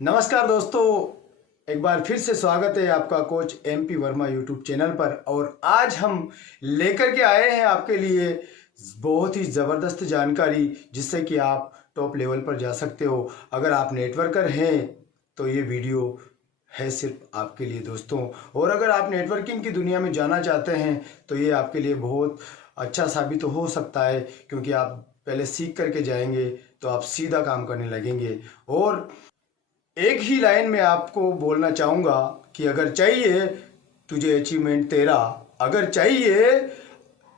नमस्कार दोस्तों, एक बार फिर से स्वागत है आपका coach MP Verma YouTube channel पर। और आज हम लेकर के आए हैं आपके लिए बहुत ही ज़बरदस्त जानकारी, जिससे कि आप टॉप लेवल पर जा सकते हो। अगर आप नेटवर्कर हैं तो ये वीडियो है सिर्फ आपके लिए दोस्तों। और अगर आप नेटवर्किंग की दुनिया में जाना चाहते हैं तो ये आपके लिए बहुत अच्छा साबित हो सकता है, क्योंकि आप पहले सीख करके जाएंगे तो आप सीधा काम करने लगेंगे। और एक ही लाइन में आपको बोलना चाहूँगा कि अगर चाहिए तुझे अचीवमेंट तेरा, अगर चाहिए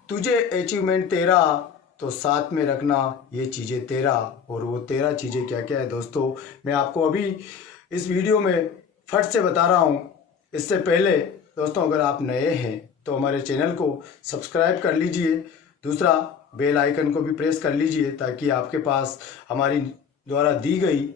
तुझे अचीवमेंट तेरा, तो साथ में रखना ये चीज़ें तेरा। और वो तेरा चीज़ें क्या क्या है दोस्तों, मैं आपको अभी इस वीडियो में फट से बता रहा हूँ। इससे पहले दोस्तों, अगर आप नए हैं तो हमारे चैनल को सब्सक्राइब कर लीजिए, दूसरा बेल आइकन को भी प्रेस कर लीजिए, ताकि आपके पास हमारी द्वारा दी गई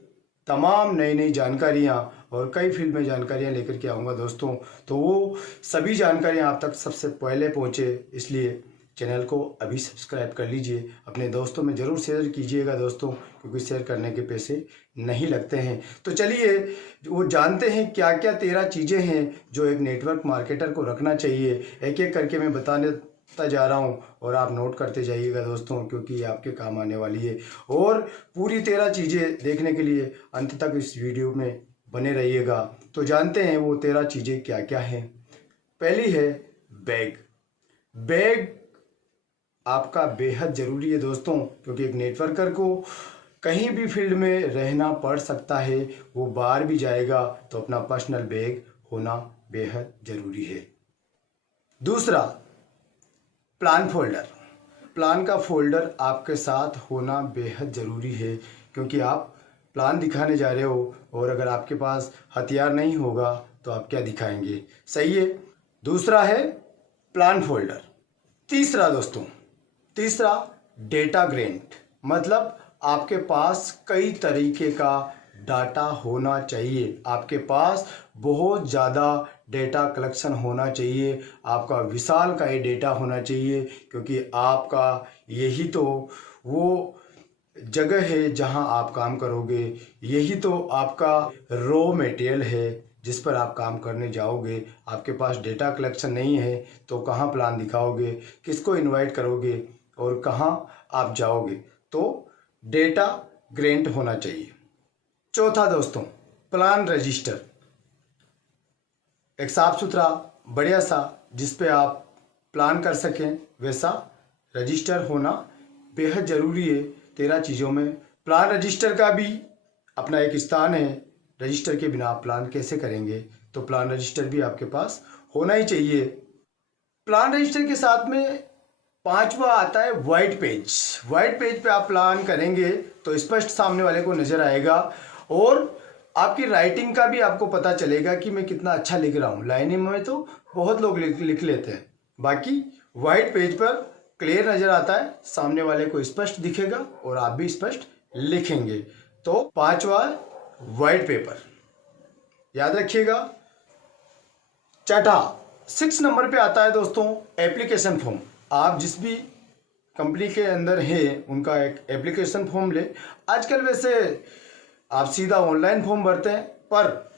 तमाम नई नई जानकारियाँ और कई फील्ड में जानकारियाँ लेकर के आऊँगा दोस्तों, तो वो सभी जानकारियाँ आप तक सबसे पहले पहुँचे। इसलिए चैनल को अभी सब्सक्राइब कर लीजिए, अपने दोस्तों में ज़रूर शेयर कीजिएगा दोस्तों, क्योंकि शेयर करने के पैसे नहीं लगते हैं। तो चलिए वो जानते हैं क्या क्या 13 चीज़ें हैं जो एक नेटवर्क मार्केटर को रखना चाहिए। एक एक करके मैं बताने जा रहा हूँ और आप नोट करते जाइएगा दोस्तों, क्योंकि ये आपके काम आने वाली है। और पूरी 13 चीज़ें देखने के लिए अंत तक इस वीडियो में बने रहिएगा। तो जानते हैं वो 13 चीज़ें क्या क्या हैं। पहली है बैग। बैग आपका बेहद ज़रूरी है दोस्तों, क्योंकि एक नेटवर्कर को कहीं भी फील्ड में रहना पड़ सकता है, वो बाहर भी जाएगा तो अपना पर्सनल बैग होना बेहद ज़रूरी है। दूसरा, प्लान फोल्डर। प्लान का फोल्डर आपके साथ होना बेहद ज़रूरी है, क्योंकि आप प्लान दिखाने जा रहे हो और अगर आपके पास हथियार नहीं होगा तो आप क्या दिखाएंगे, सही है। दूसरा है प्लान फोल्डर। तीसरा दोस्तों, तीसरा डेटा ग्रेंट, मतलब आपके पास कई तरीके का डाटा होना चाहिए। आपके पास बहुत ज़्यादा डेटा कलेक्शन होना चाहिए, आपका विशाल का ये डेटा होना चाहिए, क्योंकि आपका यही तो वो जगह है जहां आप काम करोगे, यही तो आपका रॉ मटेरियल है जिस पर आप काम करने जाओगे। आपके पास डेटा कलेक्शन नहीं है तो कहाँ प्लान दिखाओगे, किसको इनवाइट करोगे और कहाँ आप जाओगे। तो डेटा ग्रेंट होना चाहिए। चौथा दोस्तों, प्लान रजिस्टर। एक साफ सुथरा बढ़िया सा जिस पे आप प्लान कर सकें वैसा रजिस्टर होना बेहद ज़रूरी है 13 चीज़ों में। प्लान रजिस्टर का भी अपना एक स्थान है। रजिस्टर के बिना आप प्लान कैसे करेंगे, तो प्लान रजिस्टर भी आपके पास होना ही चाहिए। प्लान रजिस्टर के साथ में पांचवा आता है वाइट पेज। वाइट पेज पे आप प्लान करेंगे तो स्पष्ट सामने वाले को नज़र आएगा और आपकी राइटिंग का भी आपको पता चलेगा कि मैं कितना अच्छा लिख रहा हूँ। लाइनिंग में तो बहुत लोग लिख लेते हैं, बाकी वाइट पेज पर क्लियर नज़र आता है, सामने वाले को स्पष्ट दिखेगा और आप भी स्पष्ट लिखेंगे। तो पांचवा वाइट पेपर, याद रखिएगा। छठा 6 नंबर पे आता है दोस्तों एप्लीकेशन फॉर्म। आप जिस भी कंपनी के अंदर है उनका एक एप्लीकेशन फॉर्म ले। आजकल वैसे आप सीधा ऑनलाइन फॉर्म भरते हैं, पर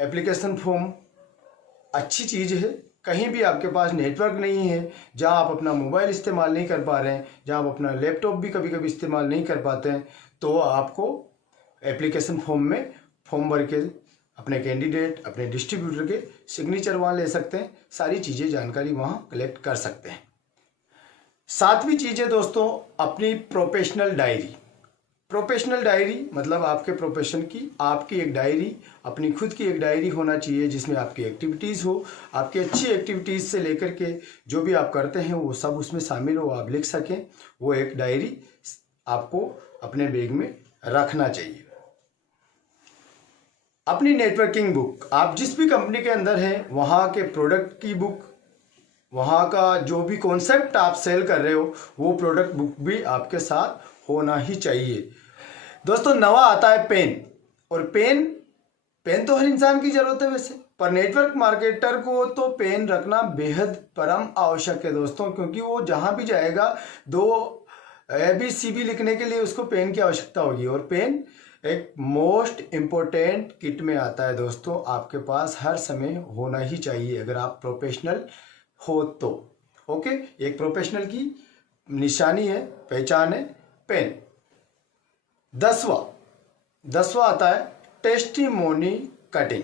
एप्लीकेशन फॉर्म अच्छी चीज़ है। कहीं भी आपके पास नेटवर्क नहीं है, जहां आप अपना मोबाइल इस्तेमाल नहीं कर पा रहे हैं, जहां आप अपना लैपटॉप भी कभी कभी इस्तेमाल नहीं कर पाते हैं, तो आपको एप्लीकेशन फॉर्म में फॉर्म भर के अपने कैंडिडेट, अपने डिस्ट्रीब्यूटर के सिग्नेचर वहाँ ले सकते हैं। सारी चीज़ें जानकारी वहाँ कलेक्ट कर सकते हैं। सातवीं चीज़ है दोस्तों अपनी प्रोफेशनल डायरी। प्रोफेशनल डायरी मतलब आपके प्रोफेशन की आपकी एक डायरी, अपनी खुद की एक डायरी होना चाहिए, जिसमें आपकी एक्टिविटीज़ हो। आपकी अच्छी एक्टिविटीज़ से लेकर के जो भी आप करते हैं वो सब उसमें शामिल हो, आप लिख सकें। वो एक डायरी आपको अपने बैग में रखना चाहिए। अपनी नेटवर्किंग बुक, आप जिस भी कंपनी के अंदर हैं वहाँ के प्रोडक्ट की बुक, वहाँ का जो भी कॉन्सेप्ट आप सेल कर रहे हो वो प्रोडक्ट बुक भी आपके साथ होना ही चाहिए दोस्तों। नवा आता है पेन। और पेन तो हर इंसान की ज़रूरत है वैसे, पर नेटवर्क मार्केटर को तो पेन रखना बेहद परम आवश्यक है दोस्तों, क्योंकि वो जहाँ भी जाएगा 2 ABCD लिखने के लिए उसको पेन की आवश्यकता होगी। और पेन एक मोस्ट इम्पोर्टेंट किट में आता है दोस्तों, आपके पास हर समय होना ही चाहिए अगर आप प्रोफेशनल हो तो। ओके, एक प्रोफेशनल की निशानी है, पहचान है, पेन। 10वां आता है टेस्टिमोनी कटिंग।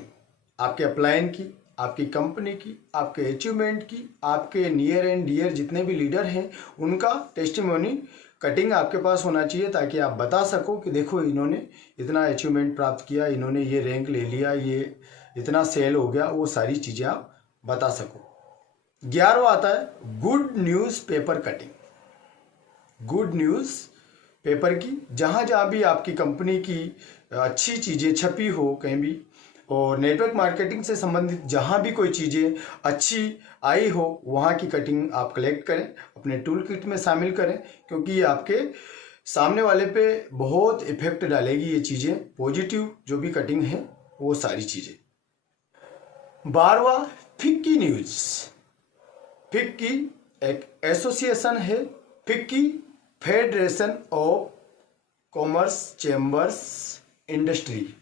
आपके अपलाइन की, आपकी कंपनी की, आपके अचीवमेंट की, आपके नियर एंड डियर जितने भी लीडर हैं उनका टेस्टिमोनी कटिंग आपके पास होना चाहिए, ताकि आप बता सको कि देखो इन्होंने इतना अचीवमेंट प्राप्त किया, इन्होंने ये रैंक ले लिया, ये इतना सेल हो गया, वो सारी चीज़ें आप बता सको। 11वां आता है good news paper cutting. Good news paper की, जहाँ जहाँ भी आपकी कंपनी की अच्छी चीज़ें छपी हो कहीं भी, और नेटवर्क मार्केटिंग से संबंधित जहाँ भी कोई चीज़ें अच्छी आई हो वहाँ की कटिंग आप कलेक्ट करें, अपने टूल किट में शामिल करें, क्योंकि ये आपके सामने वाले पे बहुत इफेक्ट डालेगी ये चीज़ें, पॉजिटिव जो भी कटिंग है वो सारी चीज़ें। 12वां फिक्की न्यूज़। फिक्की एक एसोसिएशन है, FICCI federation of commerce chambers industry,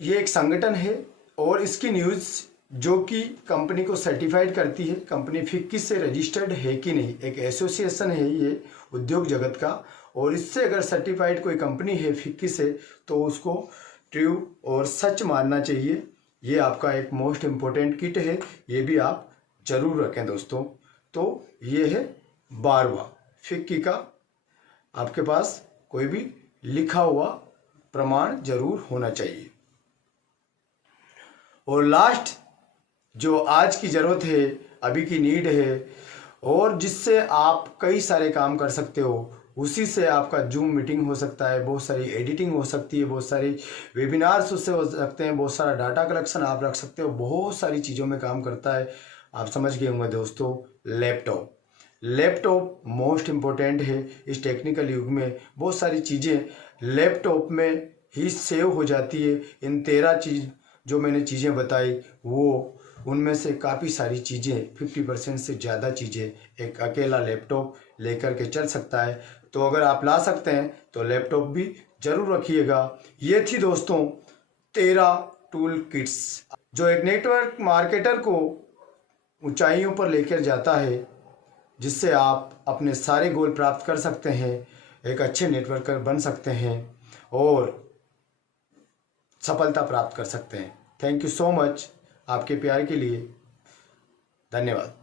ये एक संगठन है और इसकी न्यूज़ जो कि कंपनी को सर्टिफाइड करती है, कंपनी फिक्की से रजिस्टर्ड है कि नहीं, एक एसोसिएशन है ये उद्योग जगत का, और इससे अगर सर्टिफाइड कोई कंपनी है फिक्की से तो उसको ट्रू और सच मानना चाहिए। ये आपका एक मोस्ट इम्पोर्टेंट किट है, ये भी आप जरूर रखें दोस्तों। तो ये है 12वां फिक्की का, आपके पास कोई भी लिखा हुआ प्रमाण जरूर होना चाहिए। और लास्ट जो आज की ज़रूरत है, अभी की नीड है, और जिससे आप कई सारे काम कर सकते हो, उसी से आपका जूम मीटिंग हो सकता है, बहुत सारी एडिटिंग हो सकती है, बहुत सारी वेबिनार्स उससे हो सकते हैं, बहुत सारा डाटा कलेक्शन आप रख सकते हो, बहुत सारी चीज़ों में काम करता है। आप समझ गए होंगे दोस्तों, लैपटॉप मोस्ट इम्पोर्टेंट है इस टेक्निकल युग में। बहुत सारी चीज़ें लैपटॉप में ही सेव हो जाती है। इन 13 चीज़ जो मैंने चीज़ें बताई, वो उनमें से काफ़ी सारी चीज़ें, 50% से ज़्यादा चीज़ें एक अकेला लैपटॉप लेकर के चल सकता है। तो अगर आप ला सकते हैं तो लैपटॉप भी ज़रूर रखिएगा। ये थी दोस्तों 13 टूल किट्स जो एक नेटवर्क मार्केटर को ऊंचाइयों पर लेकर जाता है, जिससे आप अपने सारे गोल प्राप्त कर सकते हैं, एक अच्छे नेटवर्कर बन सकते हैं और सफलता प्राप्त कर सकते हैं। थैंक यू सो मच, आपके प्यार के लिए धन्यवाद।